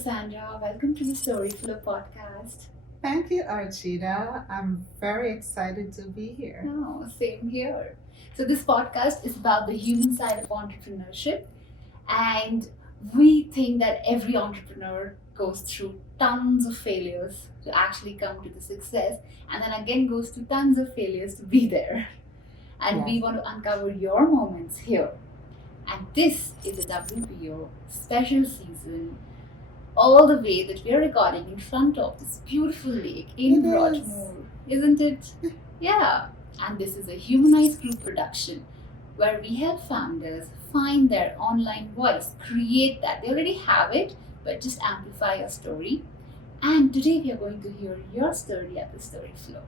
Cassandra. Welcome to the Storyflow Podcast. Thank you, Archita. I'm very excited to be here. Oh, same here. So, this podcast is about the human side of entrepreneurship, and we think that every entrepreneur goes through tons of failures to actually come to the success, and then again goes through tons of failures to be there. And we Yes. want to uncover your moments here. And this is a WPO special season, all the way that we're recording in front of this beautiful lake in It is. Broadmoor, isn't it? Yeah. And this is a humanized group production where we help founders find their online voice, create that. They already have it, but just amplify your story. And today we are going to hear your story at the Storyflow.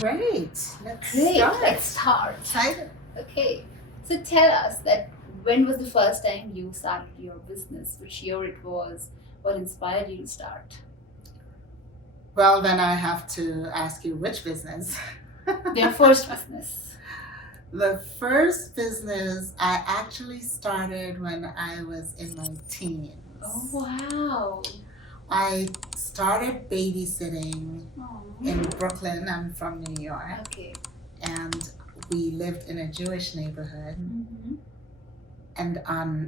Great. Let's Great, start. let's start. Excited. Okay, so tell us that when was the first time you started your business? Which year it was? What inspired you to start? Well, then I have to ask you which business. Their first business. The first business I actually started when I was in my teens. Oh wow! I started babysitting Oh. in Brooklyn. I'm from New York, Okay. and we lived in a Jewish neighborhood. Mm-hmm. And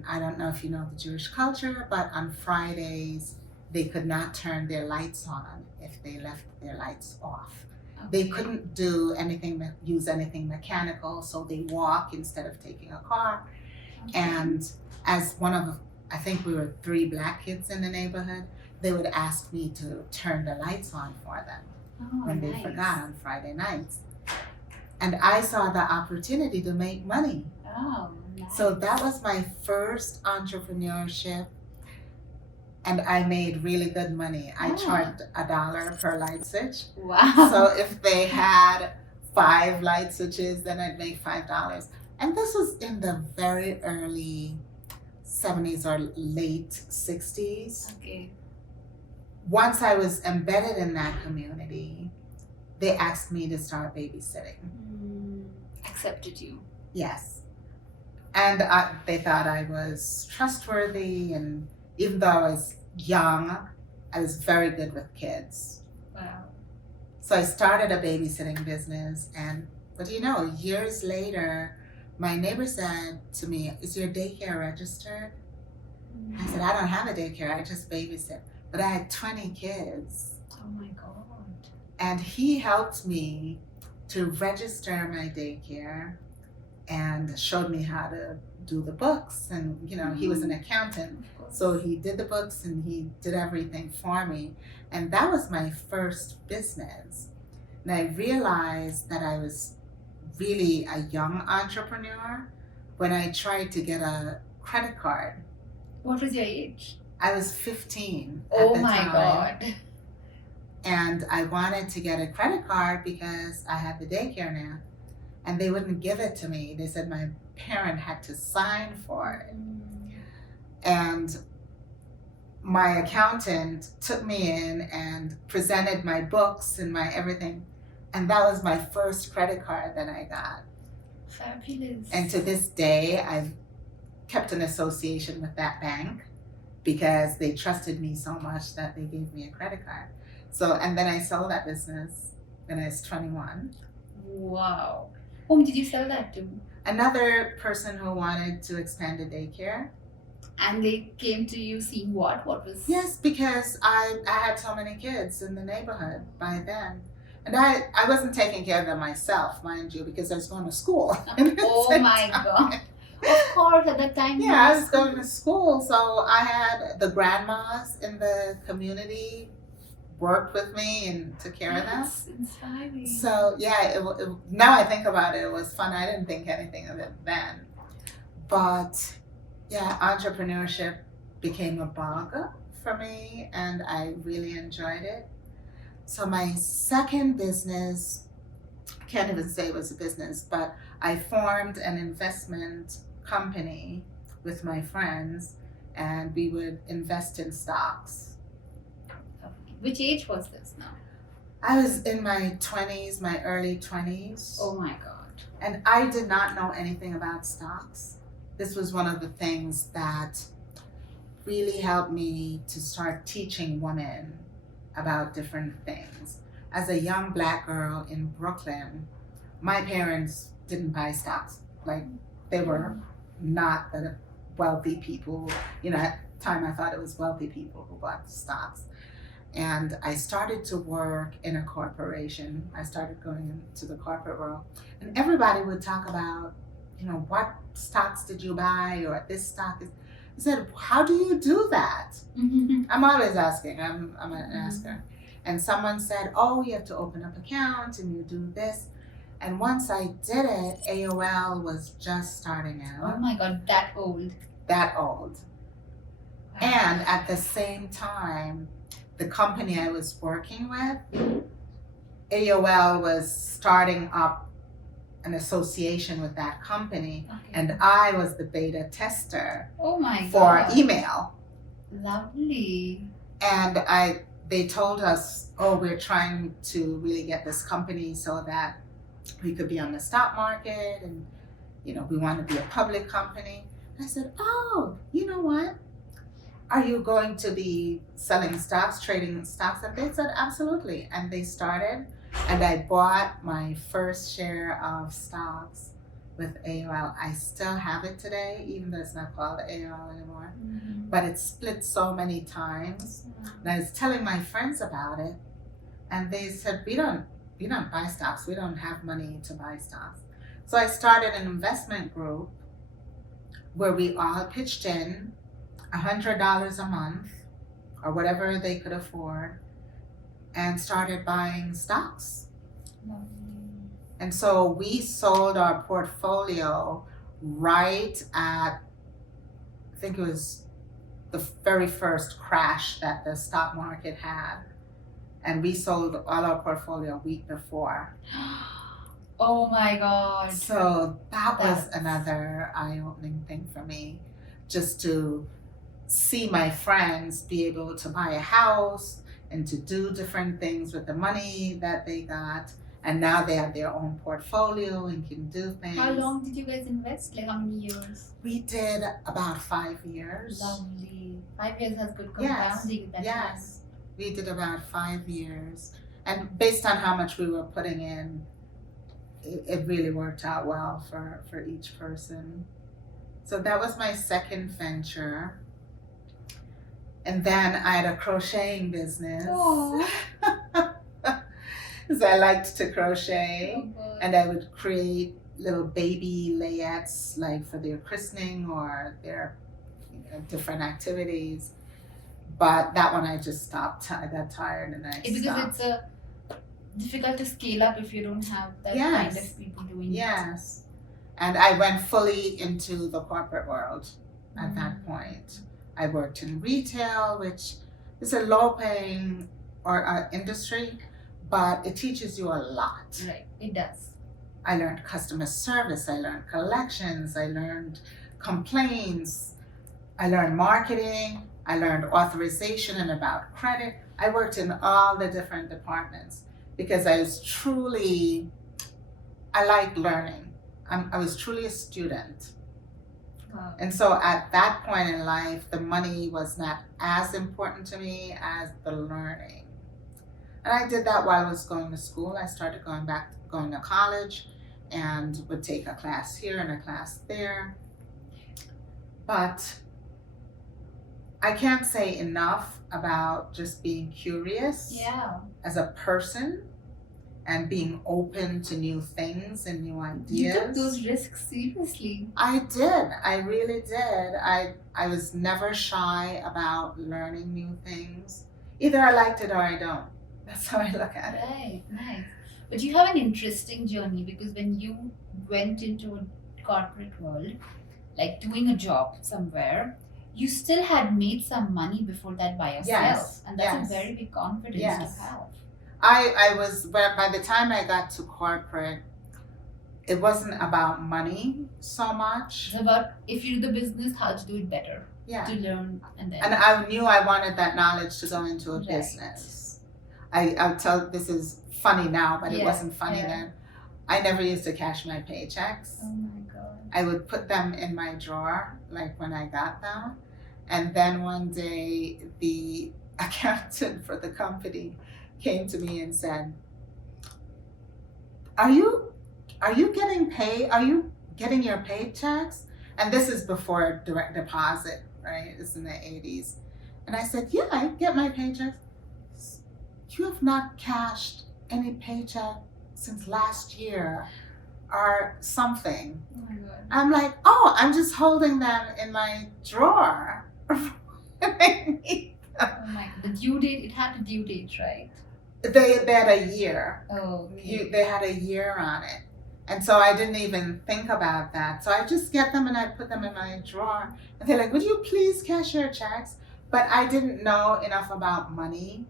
I don't know if you know the Jewish culture, but on Fridays, they could not turn their lights on if they left their lights off. They couldn't do anything, use anything mechanical, so they walk instead of taking a car. And as one of, I think we were 3 Black kids in the neighborhood, they would ask me to turn the lights on for them when they forgot on Friday nights. And I saw the opportunity to make money. Oh, nice. So that was my first entrepreneurship, and I made really good money. I Oh. charged $1 per light switch. Wow. So if they had 5 light switches, then I'd make $5. And this was in the very early 70s or late 60s. Okay. Once I was embedded in that community, they asked me to start babysitting. Accepted you. Yes. And they thought I was trustworthy, and even though I was young, I was very good with kids. Wow. So I started a babysitting business, but years later, my neighbor said to me, "Is your daycare registered?" I said, "I don't have a daycare, I just babysit." But I had 20 kids, Oh my God. and he helped me to register my daycare and showed me how to do the books. And he was an accountant, Of course. so he did the books and he did everything for me. And that was my first business. And I realized that I was really a young entrepreneur when I tried to get a credit card. What was your age? I was 15 at Oh the my time. God. And I wanted to get a credit card because I had the daycare now. And they wouldn't give it to me. They said my parent had to sign for it. And my accountant took me in and presented my books and my everything. And that was my first credit card that I got. Fabulous. And to this day, I've kept an association with that bank because they trusted me so much that they gave me a credit card. So, and then I sold that business when I was 21. Wow. Whom did you sell that to? Another person who wanted to expand a daycare. And they came to you seeing what? What was? Yes, because I had so many kids in the neighborhood by then. And I wasn't taking care of them myself, mind you, because I was going to school. Oh my God. Of course, at that time. Yeah, I was going to school. So I had the grandmas in the community worked with me and took care of them. That's inspiring. So yeah, now I think about it, it was fun. I didn't think anything of it then. But yeah, entrepreneurship became a bug for me and I really enjoyed it. So my second business, I can't even say it was a business, but I formed an investment company with my friends and we would invest in stocks. Which age was this now? I was in my 20s, my early 20s. Oh my God. And I did not know anything about stocks. this was one of the things that really helped me to start teaching women about different things. As a young Black girl in Brooklyn, my parents didn't buy stocks. Like, they were not the wealthy people. At the time I thought it was wealthy people who bought stocks. And I started to work in a corporation. I started going into the corporate world. And everybody would talk about, what stocks did you buy, or this stock is. I said, how do you do that? I'm always asking. I'm an asker. And someone said, oh, you have to open up accounts and you do this. And once I did it, AOL was just starting out. Oh my God, that old. That old. And at the same time, the company I was working with, AOL was starting up an association with that company, and I was the beta tester for email. Lovely. And they told us, oh, we're trying to really get this company so that we could be on the stock market, and we want to be a public company. I said, oh, you know what? Are you going to be selling stocks, trading stocks? And they said, absolutely. And they started, and I bought my first share of stocks with AOL. I still have it today, even though it's not called AOL anymore. But it's split so many times. And I was telling my friends about it, and they said, we don't buy stocks. We don't have money to buy stocks. So I started an investment group where we all pitched in $100 a month, or whatever they could afford, and started buying stocks. And so we sold our portfolio right at, I think it was the very first crash that the stock market had. And we sold all our portfolio a week before. Oh my God. So that was another eye-opening thing for me, just to see my friends be able to buy a house and to do different things with the money that they got. And now they have their own portfolio and can do things. How long did you guys invest? Like, how many years? We did about 5 years. Lovely. 5 years has good compounding. Yes. We did about 5 years. And based on how much we were putting in, it really worked out well for each person. So that was my second venture. And then I had a crocheting business. Because I liked to crochet. And I would create little baby layettes, like for their christening or their different activities. But that one I just stopped. I got tired and I stopped. Because it's difficult to scale up if you don't have that kind of people doing it. Yes. And I went fully into the corporate world at that point. I worked in retail, which is a low-paying industry, but it teaches you a lot. Right, it does. I learned customer service, I learned collections, I learned complaints, I learned marketing, I learned authorization and about credit. I worked in all the different departments because I like learning. I was truly a student. Wow. And so at that point in life, the money was not as important to me as the learning. And I did that while I was going to school. I started going to college and would take a class here and a class there. But I can't say enough about just being curious as a person and being open to new things and new ideas. You took those risks seriously. I did. I really did. I was never shy about learning new things. Either I liked it or I don't. That's how I look at it. Right, nice. But you have an interesting journey because when you went into a corporate world, like doing a job somewhere, you still had made some money before that by yourself. Yes. And that's a very big confidence to have. I was, by the time I got to corporate, it wasn't about money so much. It's about if you do the business, how to do it better. Yeah. To learn and then. And I knew I wanted that knowledge to go into a business. I'll tell, this is funny now, but it wasn't funny then. I never used to cash my paychecks. Oh my God. I would put them in my drawer, like when I got them. And then one day, the accountant for the company came to me and said, Are you getting paid? Are you getting your paychecks? And this is before direct deposit, right? It's in the 80s. And I said, yeah, I get my paychecks. You have not cashed any paycheck since last year or something. Oh my God. I'm like, oh, I'm just holding them in my drawer. I need them. Oh my, the due date, it had a due date, right? They had a year. Oh, okay. They had a year on it. And so I didn't even think about that. So I just get them and I put them in my drawer. And they're like, would you please cash your checks? But I didn't know enough about money.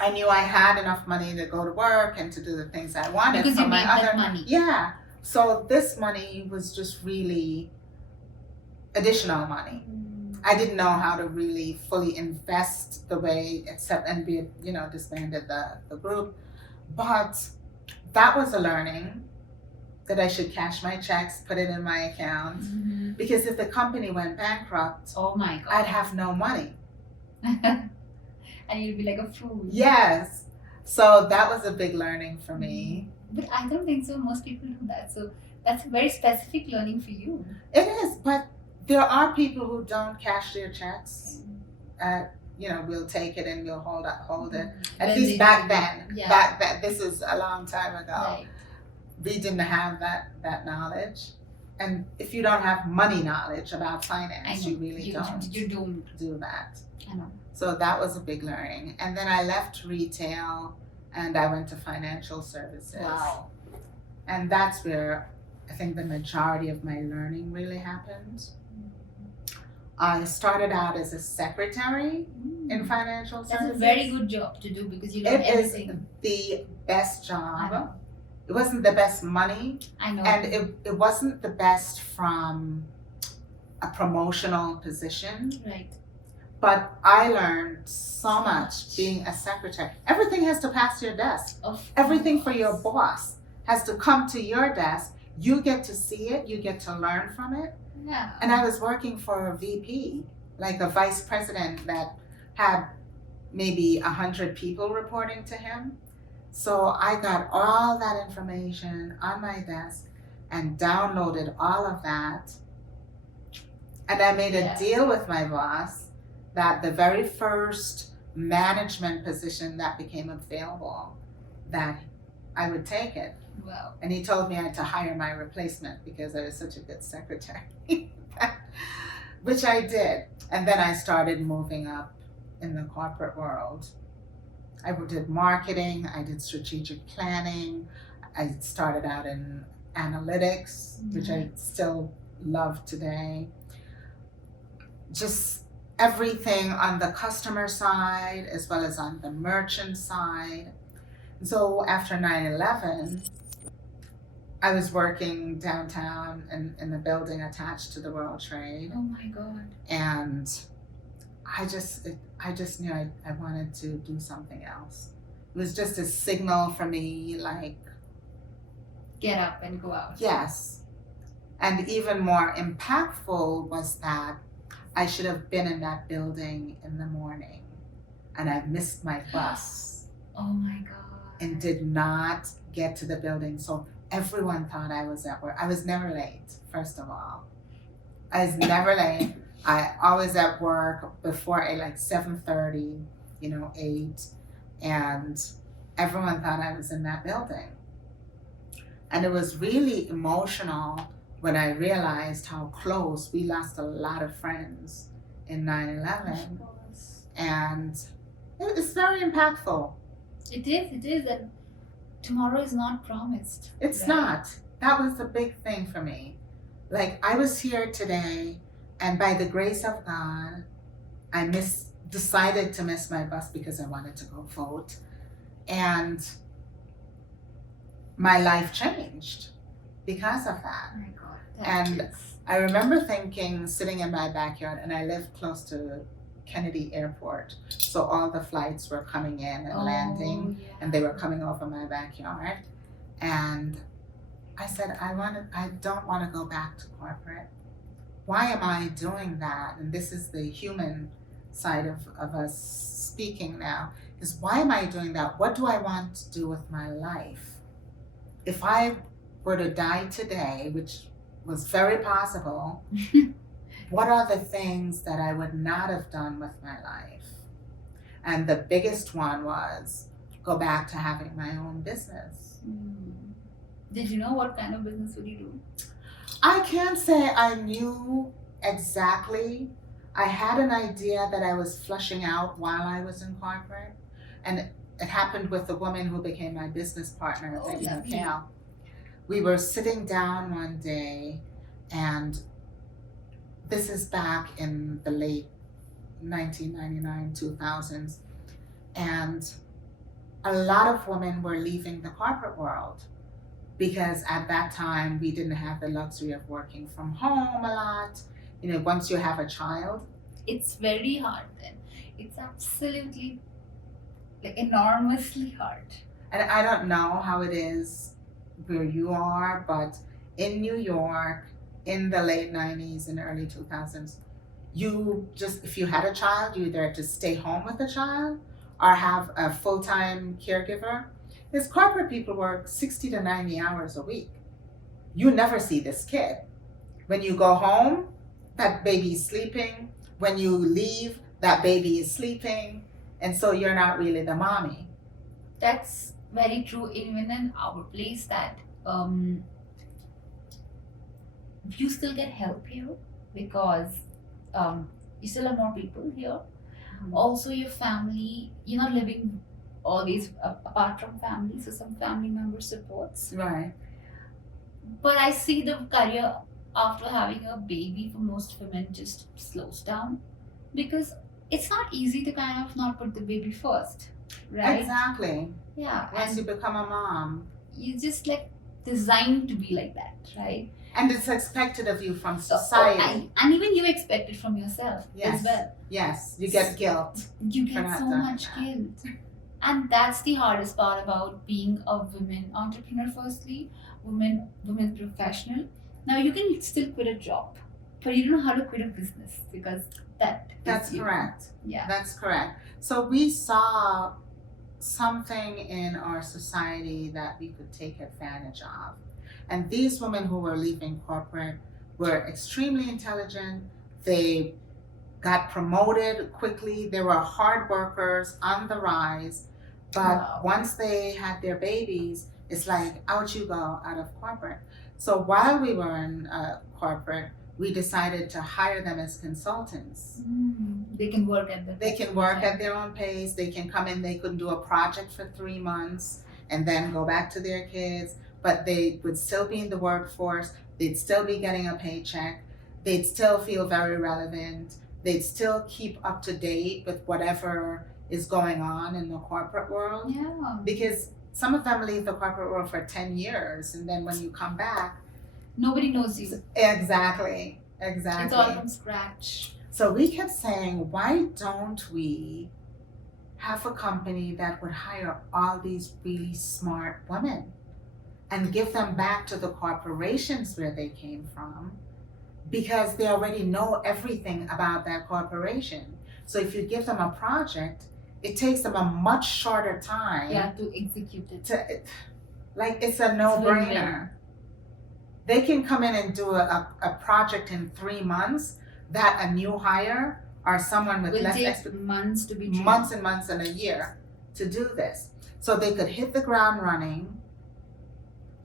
I knew I had enough money to go to work and to do the things I wanted. Because from you my made that money. Yeah. So this money was just really additional money. I didn't know how to really fully invest the way, except and be, disbanded the group. But that was a learning that I should cash my checks, put it in my account. Mm-hmm. Because if the company went bankrupt, Oh my God. I'd have no money. And you'd be like a fool. Yes. So that was a big learning for me. But I don't think so. Most people do that. So that's a very specific learning for you. It is, but there are people who don't cash their checks. We'll take it and we'll hold it. At When least they back do. then. Yeah. Back then. This is a long time ago. Right. We didn't have that knowledge. And if you don't have money knowledge about finance, you really don't You don't. do that. I know. So that was a big learning. And then I left retail and I went to financial services. Wow. And that's where I think the majority of my learning really happened. I started out as a secretary in financial That's services. a very good job to do because you learn It is everything. the best I job. know. It wasn't the best money, I know. and it wasn't the best from a promotional position. Right. But I learned so much being a secretary. Everything has to pass your desk. Everything for your boss has to come to your desk. You get to see it. You get to learn from it. Yeah. And I was working for a VP, like a vice president that had maybe 100 people reporting to him. So I got all that information on my desk and downloaded all of that. And I made a deal with my boss that the very first management position that became available, that I would take it. Wow. And he told me I had to hire my replacement because I was such a good secretary, which I did. And then I started moving up in the corporate world. I did marketing, I did strategic planning, I started out in analytics, which I still love today. Just everything on the customer side as well as on the merchant side. So after 9/11, I was working downtown in the building attached to the World Trade. Oh my God. And I just knew I wanted to do something else. It was just a signal for me, like, Get up and go out. yes. And even more impactful was that I should have been in that building in the morning, and I missed my bus Oh my God. and did not get to the building. So everyone thought I was at work. I was never late, first of all. I was never late. I always at work before 7:30, 8, and everyone thought I was in that building. And it was really emotional when I realized how close we lost a lot of friends in 9/11. And it's very impactful. It is, and tomorrow is not promised. It's right? not. That was the big thing for me. Like, I was here today, and by the grace of God, I decided to miss my bus because I wanted to go vote. And my life changed because of that. Oh my God. And I remember thinking, sitting in my backyard, and I lived close to Kennedy Airport, so all the flights were coming in and landing, and they were coming over my backyard. And I said, I don't want to go back to corporate. Why am I doing that? And this is the human side of us speaking now, is why am I doing that? What do I want to do with my life? If I were to die today, which was very possible, what are the things that I would not have done with my life? And the biggest one was go back to having my own business. Did you know what kind of business would you do? I can't say I knew exactly. I had an idea that I was fleshing out while I was in corporate. And it happened with the woman who became my business partner at the We were sitting down one day, and this is back in the late 1999, 2000s. And a lot of women were leaving the corporate world because at that time we didn't have the luxury of working from home a lot. You know, once you have a child, it's very hard then. It's absolutely enormously hard. And I don't know how it is where you are, but in New York in the late 90s and early 2000s, you just, if you had a child, you either had to stay home with the child or have a full-time caregiver. Because corporate people work 60 to 90 hours a week. You never see this kid. When you go home, that baby is sleeping. When you leave, that baby is sleeping. And so you're not really the mommy. That's very true. Even in our place, that you still get help here because you still have more people here. Also, your family, you're not living always apart from family, so some family member supports. Right. But I see the career after having a baby for most women just slows down because it's not easy to kind of not put the baby first, right? Exactly. Yeah. Once you become a mom, you just designed to be like that, right? And it's expected of you from society. And even you expect it from yourself as well. Yes, you get guilt. You get so much guilt. And that's the hardest part about being a woman entrepreneur, firstly, women professional. Now you can still quit a job, but you don't know how to quit a business because that's correct. Yeah. That's correct. So we saw something in our society that we could take advantage of. And these women who were leaving corporate were extremely intelligent. They got promoted quickly. They were hard workers on the rise. But once they had their babies, it's like, out you go, out of corporate. So while we were in corporate, we decided to hire them as consultants. They can work at their own pace. They can come in, they could do a project for 3 months and then go back to their kids. But they would still be in the workforce. They'd still be getting a paycheck. They'd still feel very relevant. They'd still keep up to date with whatever is going on in the corporate world. Yeah. Because some of them leave the corporate world for 10 years, and then when you come back, nobody knows you. Exactly. It's all from scratch. So we kept saying, why don't we have a company that would hire all these really smart women and give them back to the corporations where they came from, because they already know everything about that corporation. So if you give them a project, it takes them a much shorter time to execute it. It's a no-brainer. They can come in and do a project in 3 months that a new hire or someone with less experience months to be trained. Months and months and a year to do this. So they could hit the ground running.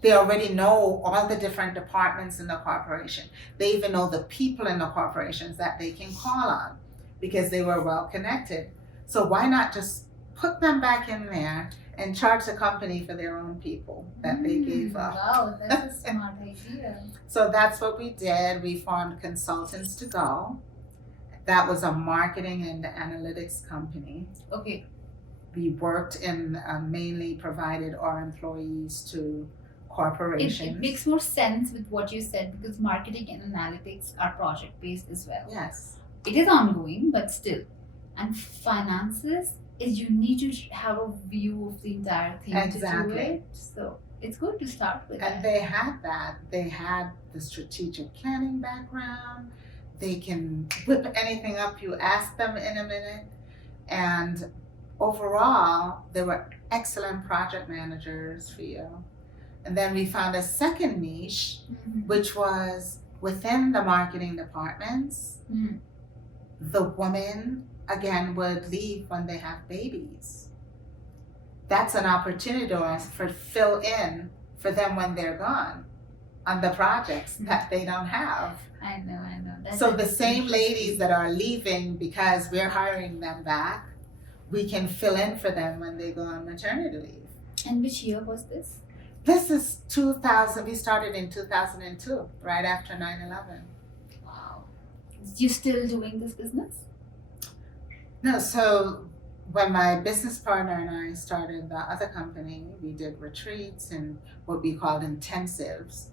They already know all the different departments in the corporation. They even know the people in the corporations that they can call on because they were well connected. So why not just put them back in there and charge the company for their own people that they gave up? Wow, that's a smart idea. So that's what we did. We formed Consultants to Go. That was a marketing and analytics company. Okay. We worked in mainly provided our employees to corporations. It makes more sense with what you said because marketing and analytics are project based as well. Yes. It is ongoing, but still. And finances is you need to have a view of the entire thing to do it. So It's good to start with And that. they had that. They had the strategic planning background. They can whip anything up you ask them in a minute. And overall, they were excellent project managers for you. And then we found a second niche, which was within the marketing departments. Mhm. The women, again, would leave when they have babies. That's an opportunity to us for fill in for them when they're gone on the projects that they don't have. I know. That's So the same ladies that are leaving because we're hiring them back, we can fill in for them when they go on maternity leave. And which year was this? This is 2000. We started in 2002, right after 9/11. Wow. You still doing this business? No, so when my business partner and I started the other company, we did retreats and what we called intensives,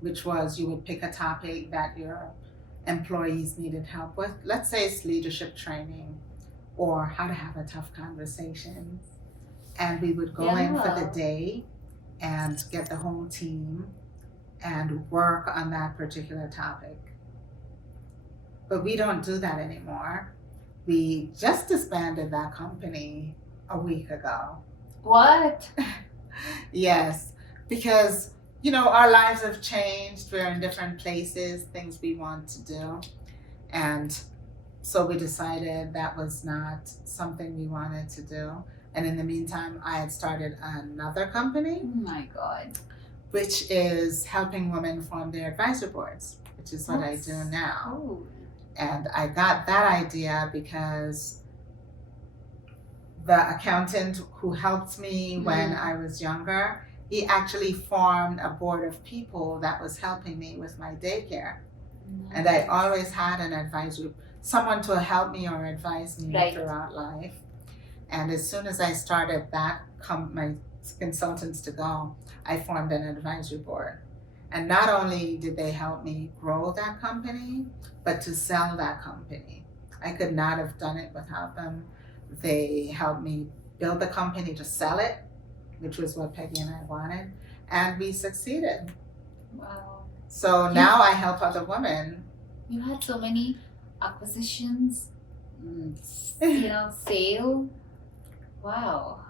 which was you would pick a topic that your employees needed help with. Let's say it's leadership training or how to have a tough conversation. And we would go in for the day and get the whole team and work on that particular topic. But we don't do that anymore. We just disbanded that company a week ago. What? Yes, because our lives have changed. We're in different places, things we want to do. And so we decided that was not something we wanted to do. And in the meantime, I had started another company. Oh my God. Which is helping women form their advisory boards, which is what I do now. Cool. And I got that idea because the accountant who helped me when I was younger, he actually formed a board of people that was helping me with my daycare. Nice. And I always had an advisory, someone to help me or advise me throughout life. And as soon as I started that, my consultants to go, I formed an advisory board. And not only did they help me grow that company, but to sell that company. I could not have done it without them. They helped me build the company to sell it, which was what Peggy and I wanted. And we succeeded. Wow. So now I help other women. You had so many acquisitions, sale. Wow,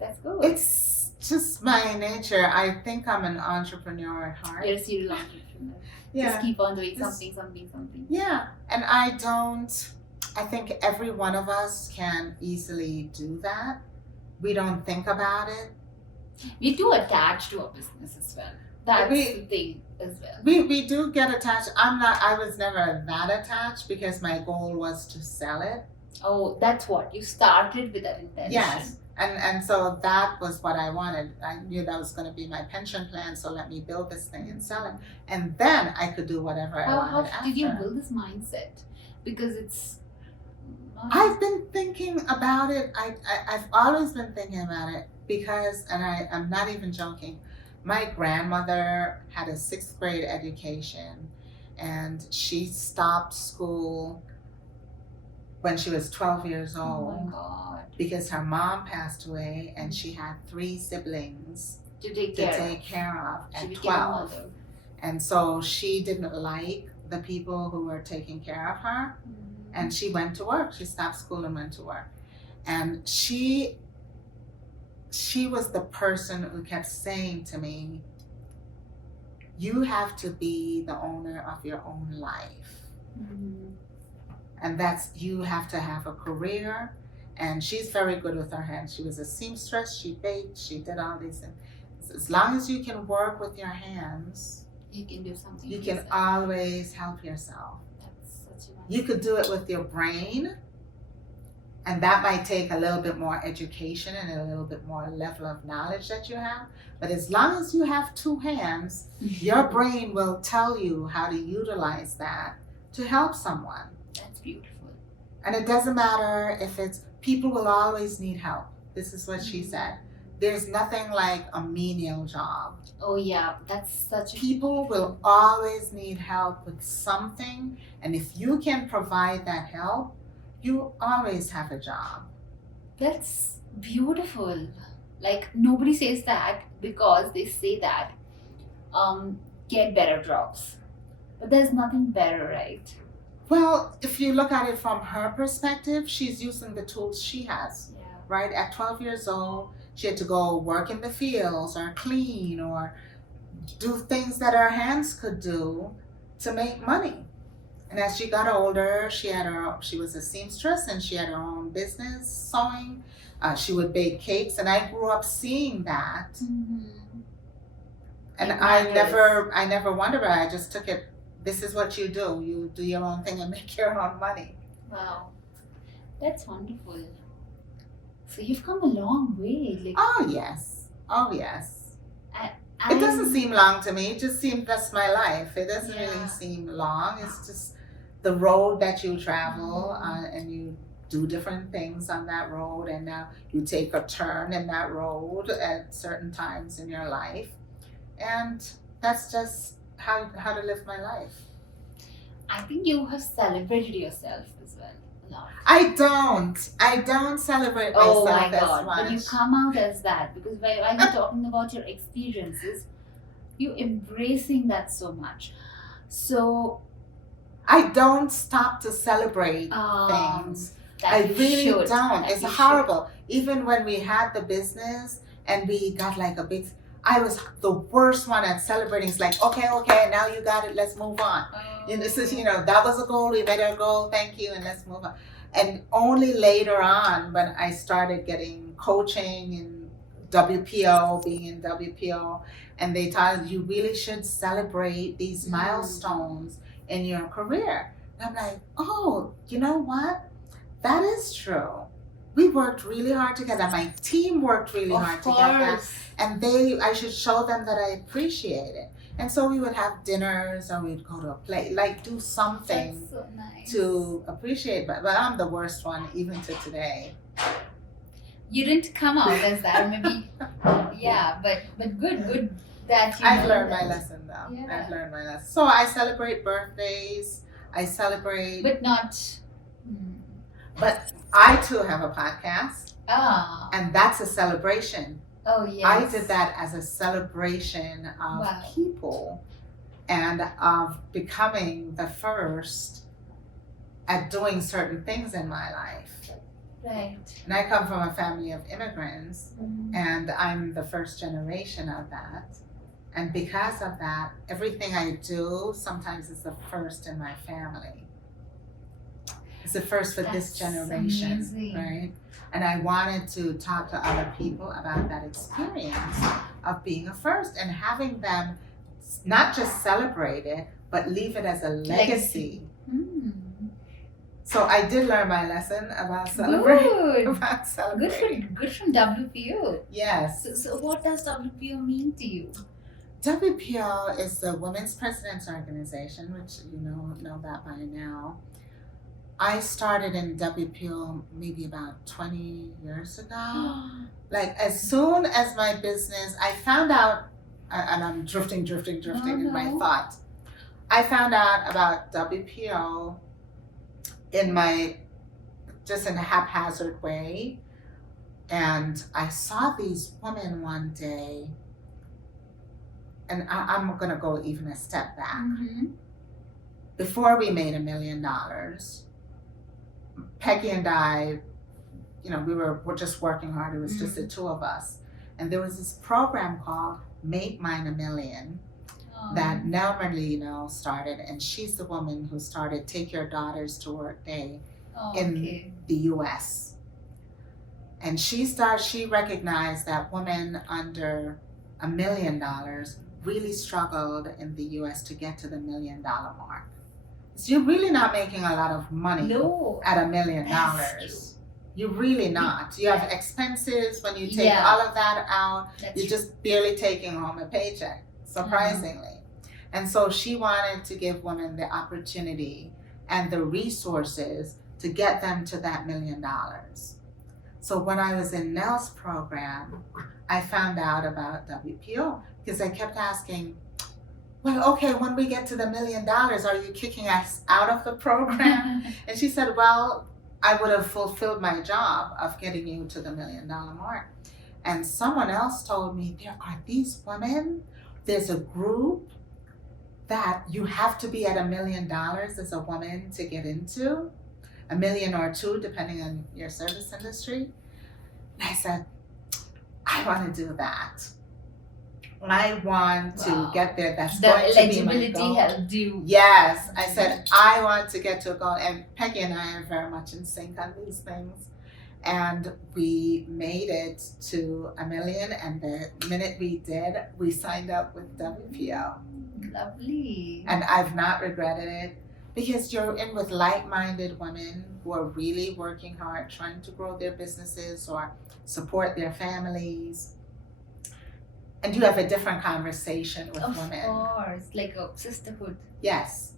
that's good. It's just my nature. I think I'm an entrepreneur at heart. You're a serial entrepreneur. Yeah. Just keep on doing something. Yeah, and I think every one of us can easily do that. We don't think about it. We do attach to our business as well. That's the thing as well. We do get attached. I was never that attached because my goal was to sell it. Oh, that's what you started with that intention. Yes, and so that was what I wanted. I knew that was going to be my pension plan, so let me build this thing and sell it, and then I could do whatever I wanted. How did you build this mindset? Because it's. I've been thinking about it. I've always been thinking about it because, and I'm not even joking. My grandmother had a 6th grade education, and she stopped school when she was 12 years old. Oh my God. Because her mom passed away and she had 3 siblings to take care of at 12. And so she didn't like the people who were taking care of her. And she went to work. She stopped school and went to work. And she was the person who kept saying to me, you have to be the owner of your own life. And that's, you have to have a career. And she's very good with her hands. She was a seamstress, she baked, she did all these things. As long as you can work with your hands, you can do something. You can always help yourself. That's such a You could do it with your brain, and that might take a little bit more education and a little bit more level of knowledge that you have. But as long as you have 2 hands, your brain will tell you how to utilize that to help someone. That's beautiful. And it doesn't matter if it's, people will always need help. This is what she said. There's nothing like a menial job. Oh yeah, that's such a... People will always need help with something. And if you can provide that help, you always have a job. That's beautiful. Like nobody says that because they say that get better jobs. But there's nothing better, right? Well, if you look at it from her perspective, she's using the tools she has, Yeah. right? At 12 years old, she had to go work in the fields or clean or do things that her hands could do to make money. And as she got older, she was a seamstress and she had her own business sewing. She would bake cakes, and I grew up seeing that. Mm-hmm. And It I matters. never wondered about it. I just took it. This is what you do. You do your own thing and make your own money. Wow, that's wonderful. So you've come a long way. Like, Oh yes. Oh yes. I, It doesn't I'm- seem long to me. It just seems that's my life. It doesn't Yeah. really seem long. It's just the road that you travel, Mhm. and you do different things on that road, and now you take a turn in that road at certain times in your life, and that's just how to live my life. I think you have celebrated yourself as well a lot. I don't celebrate Oh myself my as god, much. but you come out as that because while you're talking about your experiences, you embracing that so much. So I don't stop to celebrate um, things. that I you really should, don't. that It's you should. horrible. Even when we had the business and we got like a big, I was the worst one at celebrating. It's like, okay, now you got it. Let's move on. And this is, that was a goal. We made our goal. Thank you, and let's move on. And only later on, when I started getting coaching in WPO, being in WPO, and they taught us you really should celebrate these Mm. milestones in your career. And I'm like, oh, you know what? That is true. We worked really hard together. My team worked really hard Of together. course. And I should show them that I appreciate it. And so we would have dinners or we'd go to a play, like do something That's so nice. to appreciate. But I'm the worst one even to today. You didn't come out as that, or maybe, yeah, but good that you. I've know learned my that. lesson though. Yeah. I've learned my lesson. So I celebrate birthdays. I celebrate, But not. but I too have a podcast, Ah. and that's a celebration. Oh yes. I did that as a celebration of Wow. people and of becoming the first at doing certain things in my life. Right. And I come from a family of immigrants, Mhm. and I'm the first generation of that. And because of that, everything I do sometimes is the first in my family. It's the first for this That's generation, amazing. right? And I wanted to talk to other people about that experience of being a first and having them not just celebrate it, but leave it as a legacy. Mm. So I did learn my lesson about celebrating. Good. About celebrating. Good from WPO. Yes. So what does WPO mean to you? WPO is the Women's Presidents Organization, which you know that by now. I started in WPO maybe about 20 years ago. Like as soon as my business, I found out, and I'm drifting in my no. thought. I found out about WPO just in a haphazard way. And I saw these women one day, and I'm gonna go even a step back. Mm-hmm. Before we made $1 million, Peggy and I, we're just working hard. It was just the two of us. And there was this program called Make Mine $1 Million that Nell Merly, started. And she's the woman who started Take Your Daughters to Work Day in the US. And she recognized that women under $1 million really struggled in the US to get to the $1 million mark. So you're really not making a lot of money No. at $1 million. That's You're really not. You have expenses when you take Yeah. all of that out. That's You're just barely taking home a paycheck, surprisingly. And so she wanted to give women the opportunity and the resources to get them to that $1 million. So when I was in Nell's program, I found out about WPO because I kept asking, well, okay, when we get to the $1 million, are you kicking us out of the program? And she said, well, I would have fulfilled my job of getting you to the $1 million mark. And someone else told me there are these women, there's a group that you have to be at $1 million as a woman to get into, $1 million or two, depending on your service industry. And I said, I want to do that. I want to get there. That's the going to be my eligibility goal. helped you. Yes, I said, I want to get to a goal. And Peggy and I are very much in sync on these things. And we made it to $1 million. And the minute we did, we signed up with WPO. Lovely. And I've not regretted it, because you're in with like-minded women who are really working hard, trying to grow their businesses or support their families. And you have a different conversation with women. Of course, like a sisterhood. Yes.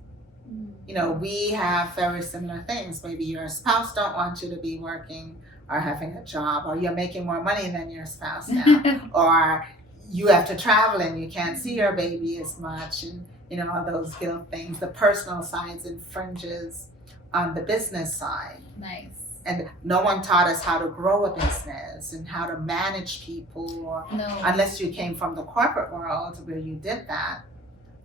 You know, we have very similar things. Maybe your spouse don't want you to be working or having a job, or you're making more money than your spouse now, or you have to travel and you can't see your baby as much, and you know, all those guilt things. The personal sides infringes on the business side. Nice. And no one taught us how to grow a business and how to manage people, or unless you came from the corporate world where you did that.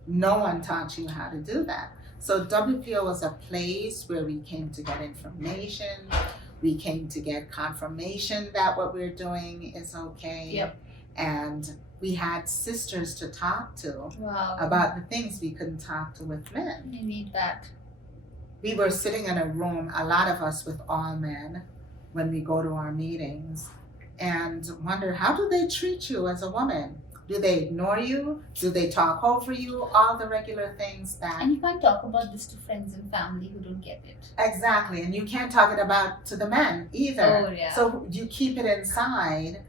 No one taught you how to do that. So WPO was a place where we came to get information. We came to get confirmation that what we're doing is okay. Yep. And we had sisters to talk to Wow. about the things we couldn't talk to with men. You need that. We were sitting in a room, a lot of us with all men, when we go to our meetings, and wonder, how do they treat you as a woman? Do they ignore you? Do they talk over you? All the regular things that... And you can't talk about this to friends and family who don't get it. Exactly. And you can't talk it about to the men either. Oh, yeah. So you keep it inside,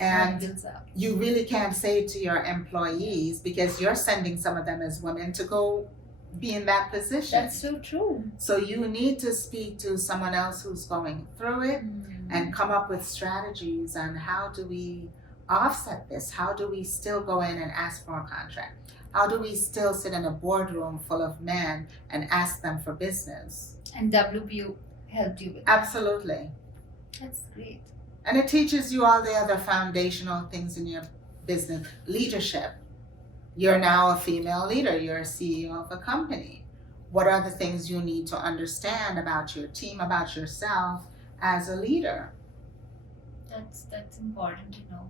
and you really can't say it to your employees, because you're sending some of them as women to go be in that position. That's so true. So you need to speak to someone else who's going through it and come up with strategies on how do we offset this? How do we still go in and ask for a contract? How do we still sit in a boardroom full of men and ask them for business? And WPO helped you with that. Absolutely. That's great. And it teaches you all the other foundational things in your business. Leadership. You're now a female leader. You're a CEO of a company. What are the things you need to understand about your team, about yourself as a leader? That's important to know.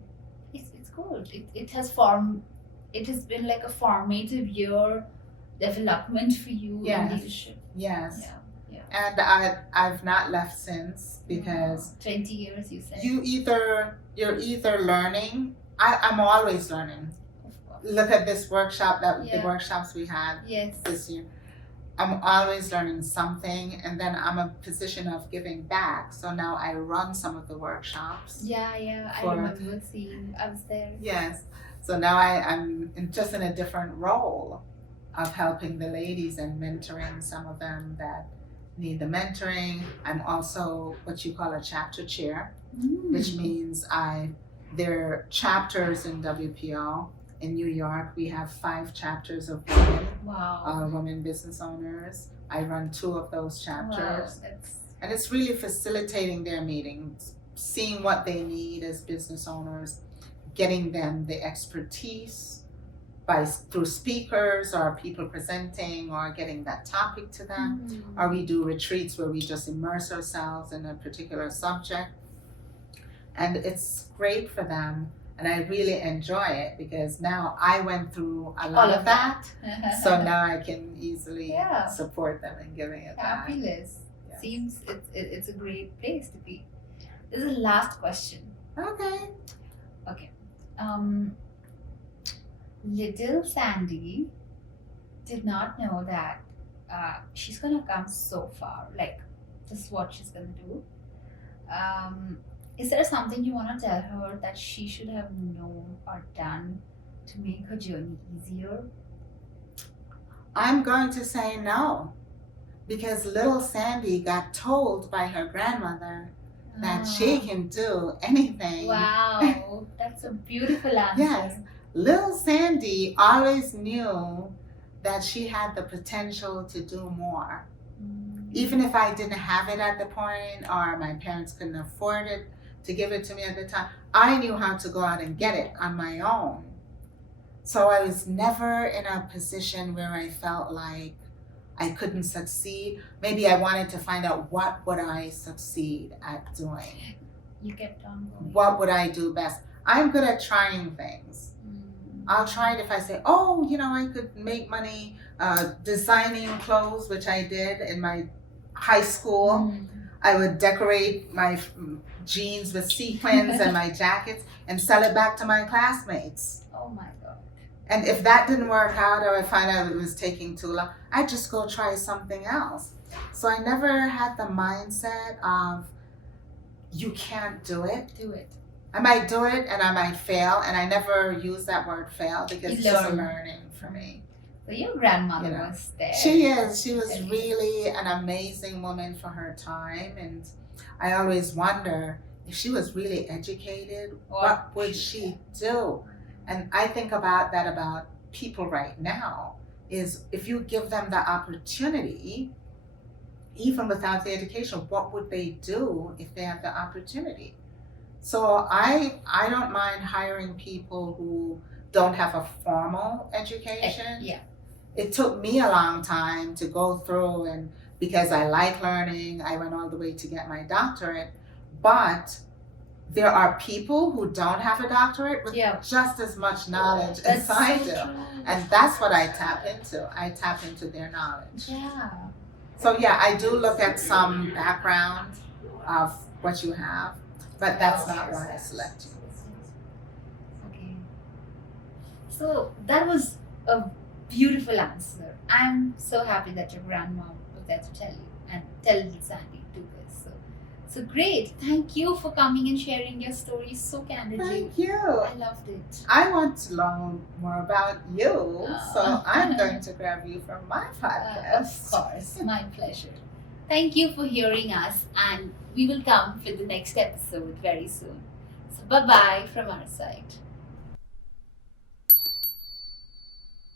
It's good. It has been like a formative year development for you in leadership. Yes. Yeah. And I've not left since, because 20 years you said. You're either learning. I'm always learning. Look at this workshop, the workshops we had this year. I'm always learning something, and then I'm a position of giving back. So now I run some of the workshops. Yeah, I remember seeing. I was there. Yes. So now I'm just in a different role of helping the ladies and mentoring some of them that need the mentoring. I'm also what you call a chapter chair, which means there are chapters in WPO. In New York, we have 5 chapters of women, women business owners. I run 2 of those chapters. Wow, and it's really facilitating their meetings, seeing what they need as business owners, getting them the expertise through speakers or people presenting, or getting that topic to them. Or we do retreats where we just immerse ourselves in a particular subject. And it's great for them. And I really enjoy it, because now I went through a lot of that. So now I can easily support them in giving it back. Fabulous. Yes. Seems it's a great place to be. This is the last question. Okay. Little Sandi did not know that she's gonna come so far. Like, this is what she's gonna do. Is there something you want to tell her that she should have known or done to make her journey easier? I'm going to say no, because little Sandi got told by her grandmother that she can do anything. Wow, that's a beautiful answer. Yes, little Sandi always knew that she had the potential to do more. Even if I didn't have it at the point, or my parents couldn't afford it, to give it to me at the time. I knew how to go out and get it on my own. So I was never in a position where I felt like I couldn't succeed. Maybe I wanted to find out what would I succeed at doing. You kept on going. What would I do best? I'm good at trying things. I'll try it if I say, oh, I could make money designing clothes, which I did in my high school. I would decorate my jeans with sequins and my jackets and sell it back to my classmates. Oh my God. And if that didn't work out, or I found out it was taking too long, I'd just go try something else. So I never had the mindset of, you can't do it. Do it. I might do it and I might fail, and I never use that word fail because it's just a learn. learning for me. So your grandmother was there. She is. She was really an amazing woman for her time, and I always wonder if she was really educated, what would she do? And I think about that about people right now, is if you give them the opportunity, even without the education, what would they do if they have the opportunity? So I don't mind hiring people who don't have a formal education. Yeah. It took me a long time to go through, and because I like learning, I went all the way to get my doctorate. But there are people who don't have a doctorate with just as much knowledge as I do. And that's what I tap into. I tap into their knowledge. Yeah. So yeah, I do look at some background of what you have, but that's not why I select you. Okay. So that was a beautiful answer. I'm so happy that your grandma was there to tell you and tell Sandi to this. So great. Thank you for coming and sharing your story so candidly. Thank you. I loved it. I want to learn more about you, so I'm going to grab you for my podcast. Of course, my pleasure. Thank you for hearing us, and we will come with the next episode very soon. So bye-bye from our side.